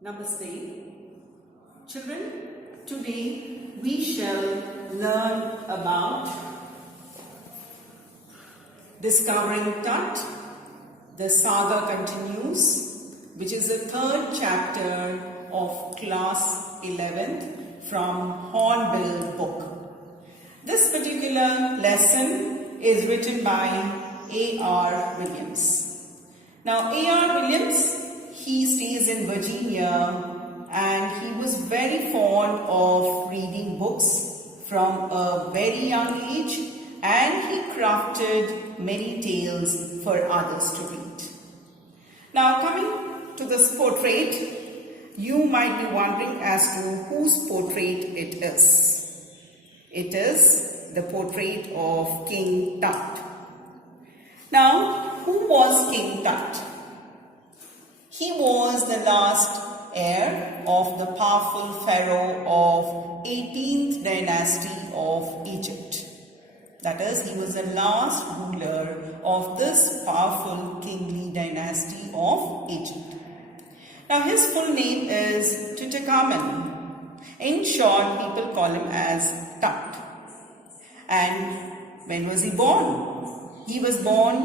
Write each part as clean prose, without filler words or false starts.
Namaste. Children, today we shall learn about discovering Tut. The saga continues, which is the third chapter of class 11th from Hornbill book. This particular lesson is written by A.R. Williams. Now A.R. Williams, he stays in Virginia and he was very fond of reading books from a very young age, and he crafted many tales for others to read. Now coming to this portrait, you might be wondering as to whose portrait it is. It is the portrait of King Tut. Now, who was King Tut? He was the last heir of the powerful pharaoh of 18th dynasty of Egypt. That is, he was the last ruler of this powerful kingly dynasty of Egypt. Now, his full name is Tutankhamun. In short, people call him as Tut. And when was he born? He was born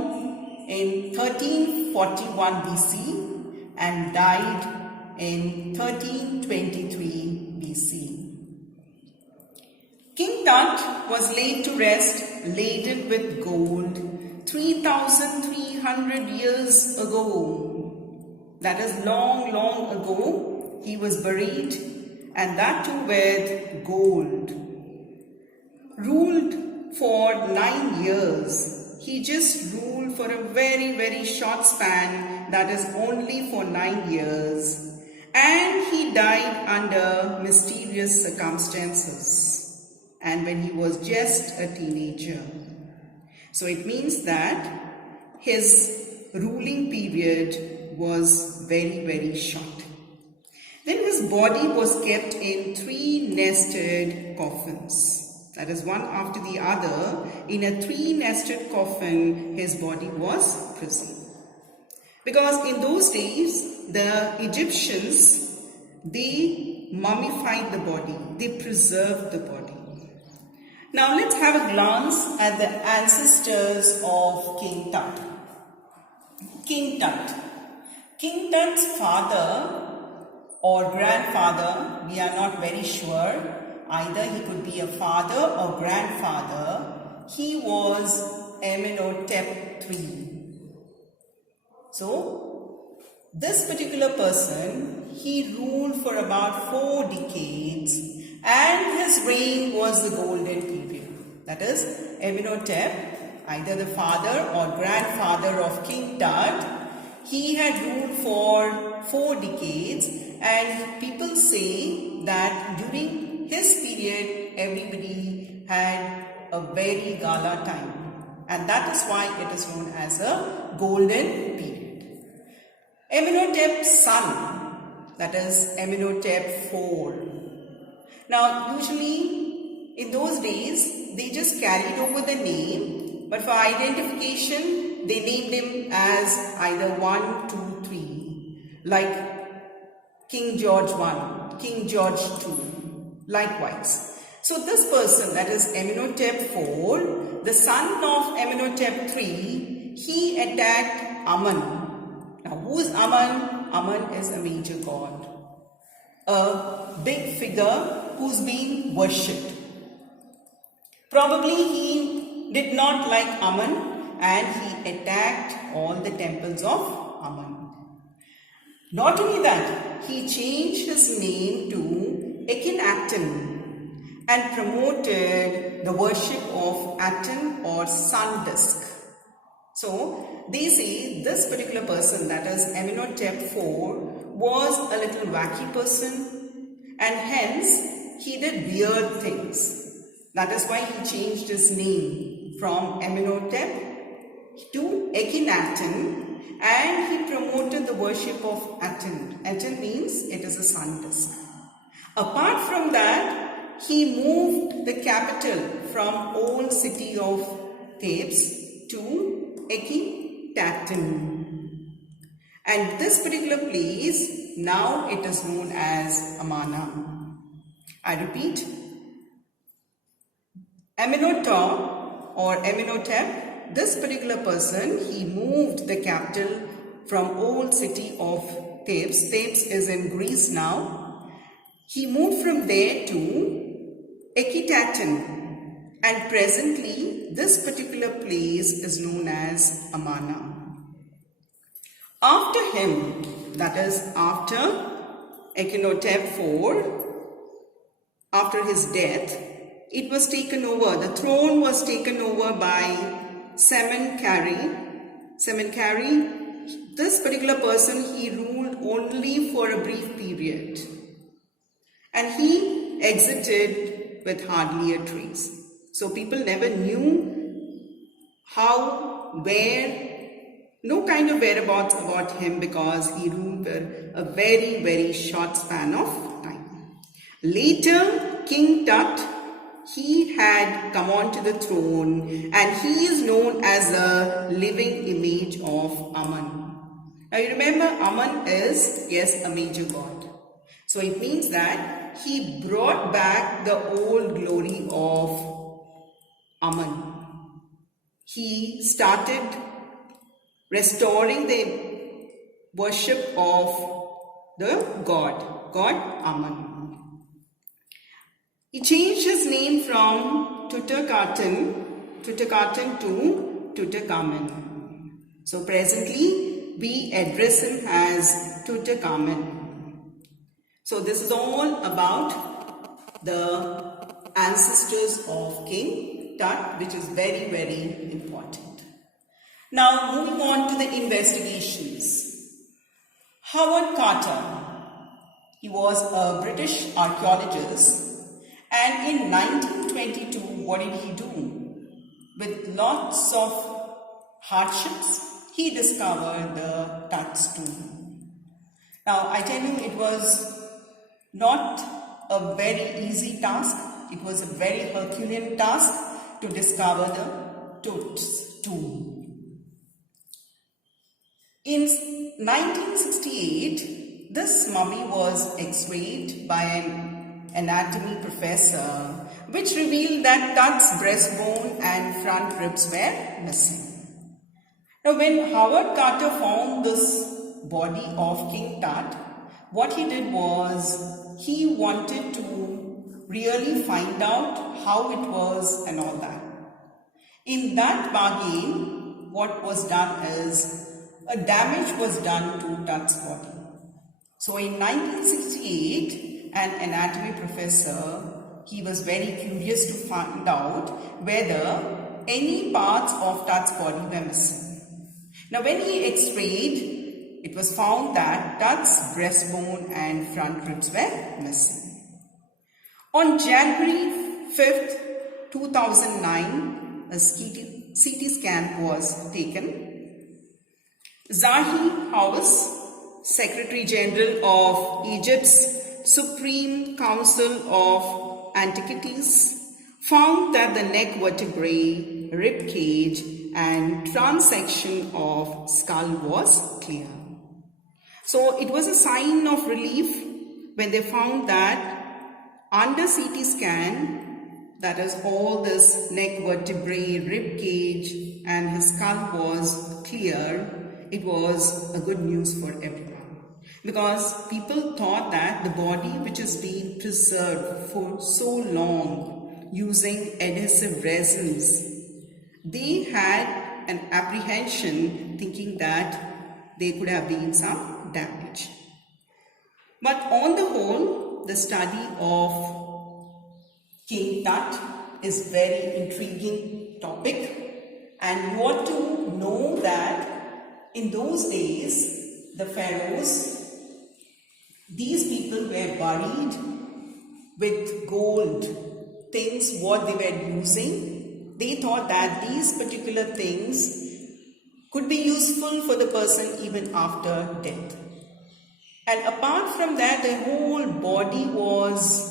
in 1341 BC and died in 1323 BC. King Tut was laid to rest laden with gold 3,300 years ago. That is long ago he was buried, and that too with gold. Ruled for 9 years. He just ruled for a very short span, that is only for 9 years. And he died under mysterious circumstances, and when he was just a teenager. So it means that his ruling period was very short. Then his body was kept in 3 nested coffins. That is, one after the other. In a 3-nested coffin, his body was preserved. Because in those days, the Egyptians, they mummified the body. They preserved the body. Now let's have a glance at the ancestors of King Tut. King Tut. King Tut's father or grandfather, we are not very sure. Either he could be a father or grandfather. He was Amenhotep III. So, this particular person, he ruled for about 4 decades, and his reign was the golden period. That is, Amenhotep, either the father or grandfather of King Tut, he had ruled for 4 decades, and people say that during his period, everybody had a very gala time, and that is why it is known as a golden period. Amenhotep's son, that is Amenhotep IV. Now, usually in those days, they just carried over the name, but for identification, they named him as either 1, 2, 3, like King George I, King George II. Likewise. So this person, that is Amenhotep IV, the son of Amenhotep III, he attacked Amun. Now who is Amun? Amun is a major god. A big figure who's being worshipped. Probably he did not like Amun, and he attacked all the temples of Amun. Not only that, he changed his name to Akhenaten and promoted the worship of Aten or sun disk. So they say this particular person, that is Amenhotep IV, was a little wacky person, and hence he did weird things. That is why he changed his name from Amenhotep to Akhenaten, and he promoted the worship of Aten. Aten means it is a sun disk. Apart from that, he moved the capital from old city of Thebes to Akhenaten. And this particular place now it is known as Amana. I repeat, Amenhotep or Amenhotep, this particular person, he moved the capital from old city of Thebes. Thebes is in Greece now. He moved from there to Ekitaton, and presently this particular place is known as Amana. After him, that is after Amenhotep IV, after his death, it was taken over, the throne was taken over by Semenchkare. This particular person, he ruled only for a brief period, and he exited with hardly a trace. So people never knew how, where, no kind of whereabouts about him, because he ruled for a very, very short span of time. Later, King Tut, he had come onto the throne, and he is known as a living image of Amun. Now you remember, Amun is, yes, a major god. So it means that he brought back the old glory of Amun. He started restoring the worship of the god Amun. He changed his name from Tutankhaten to Tutankhamen. So presently we address him as Tutankhamen. So this is all about the ancestors of King Tut, which is very, very important. Now moving on to the investigations. Howard Carter, he was a British archaeologist, and in 1922, what did he do? With lots of hardships, he discovered the Tut's tomb. Now I tell you, it was not a very easy task. It was a very Herculean task to discover the Tut's tomb. In 1968, this mummy was x-rayed by an anatomy professor, which revealed that Tut's breastbone and front ribs were missing. Now when Howard Carter found this body of King Tut, what he did was he wanted to really find out how it was and all that. In that bargain, what was done is a damage was done to Tut's body. So in 1968, an anatomy professor, he was very curious to find out whether any parts of Tut's body were missing. Now when he x-rayed, it was found that Tut's breastbone and front ribs were missing. On January 5th, 2009, a CT scan was taken. Zahi Hawass, Secretary General of Egypt's Supreme Council of Antiquities, found that the neck vertebrae, rib cage and transection of skull was clear. So it was a sign of relief when they found that under CT scan, that is all this neck vertebrae, rib cage and his skull was clear. It was a good news for everyone, because people thought that the body which is being preserved for so long using adhesive resins, they had an apprehension thinking that there could have been some damage. But on the whole, the study of King Tut is very intriguing topic, and you ought to know that in those days, the pharaohs, these people were buried with gold, things what they were using. They thought that these particular things could be useful for the person even after death. And apart from that, the whole body was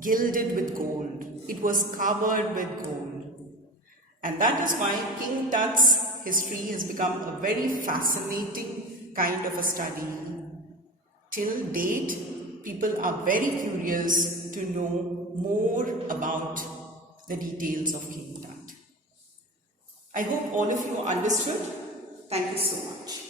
gilded with gold. It was covered with gold. And that is why King Tut's history has become a very fascinating kind of a study. till date, people are very curious to know more about the details of King Tut. I hope all of you understood. Thank you so much.